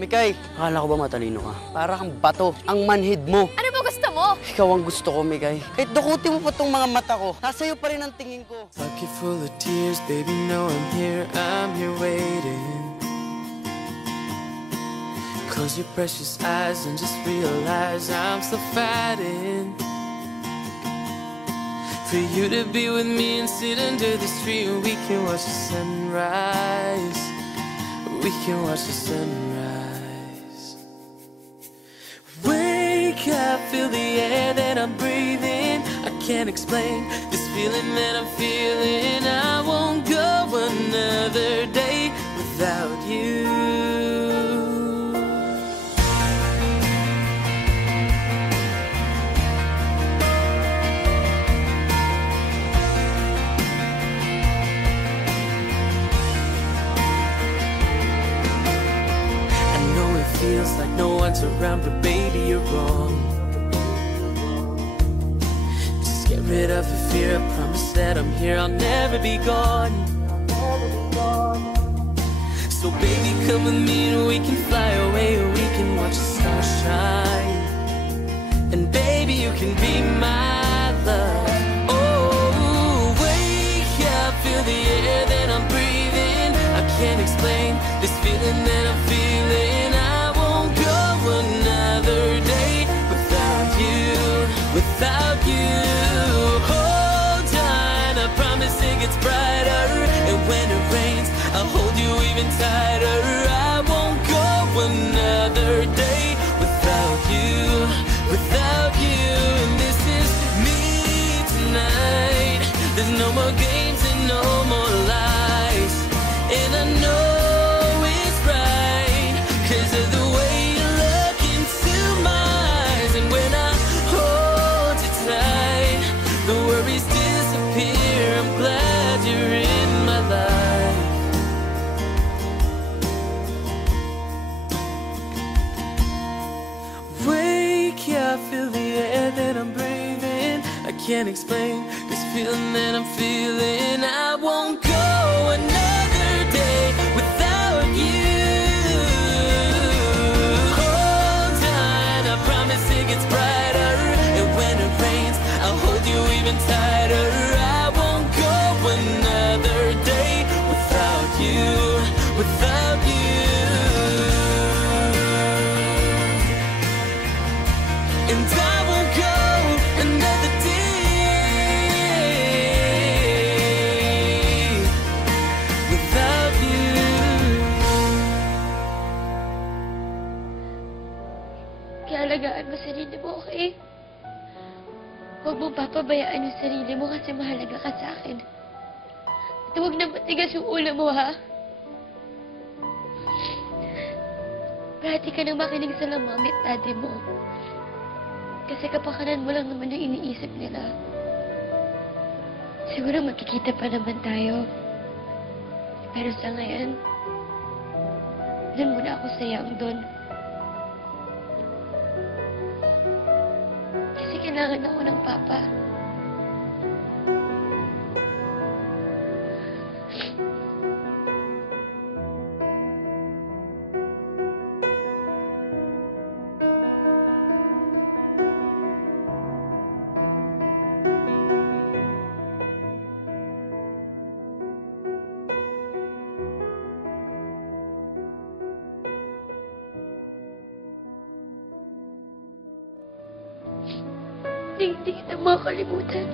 Mikay, akala ko ba matalino ka? Para kang bato, ang manhid mo. Ano ba gusto mo? Ikaw ang gusto ko, Mikay. Kahit dukutin mo pa tong mga mata ko, nasa'yo pa rin ang tingin ko. Bucket full of tears, baby, know I'm here waiting. Close your precious eyes and just realize I'm still fighting for you to be with me and sit under the tree and we can watch the sunrise. We can watch the sunrise. Wake up, feel the air that I'm breathing. I can't explain this feeling that I'm feeling. I won't go another day without you. Feels like no one's around, but baby, you're wrong. Just get rid of the fear, I promise that I'm here, I'll never be gone. So baby, come with me and we can fly away, or we can watch the stars shine. And baby, you can be my love. Oh, wake up, feel the air that I'm breathing. I can't explain this feeling that I'm feeling. Another day without you. Hold on, I promise it gets brighter. And when it rains, I'll hold you even tighter. I won't go another day without you. And this is me tonight. There's no more games and no more lies. And I know it's right, 'cause of the way the worries disappear. I'm glad you're in my life. Wake up, feel the air that I'm breathing. I can't explain this feeling that I'm feeling. I won't go another day without you. Hold on, I promise it gets brighter. And when it rains, I'll hold you even tighter. I won't go another day without you. And I won't go another day without you. Kaya alagaan mo sarili mo, okay? Huwag mong papabayaan yung sarili mo kasi mahalaga ka sa akin. At huwag na matigas yung ulo mo, ha? Parati ka nang makinig sa mami at daddy mo. Kasi kapakanan mo lang naman yung iniisip nila. Siguro magkikita pa naman tayo. Pero sa ngayon, dun muna ako sa Yangdon. Kasi kailangan ako ng papa. Hindi kita makakalimutan.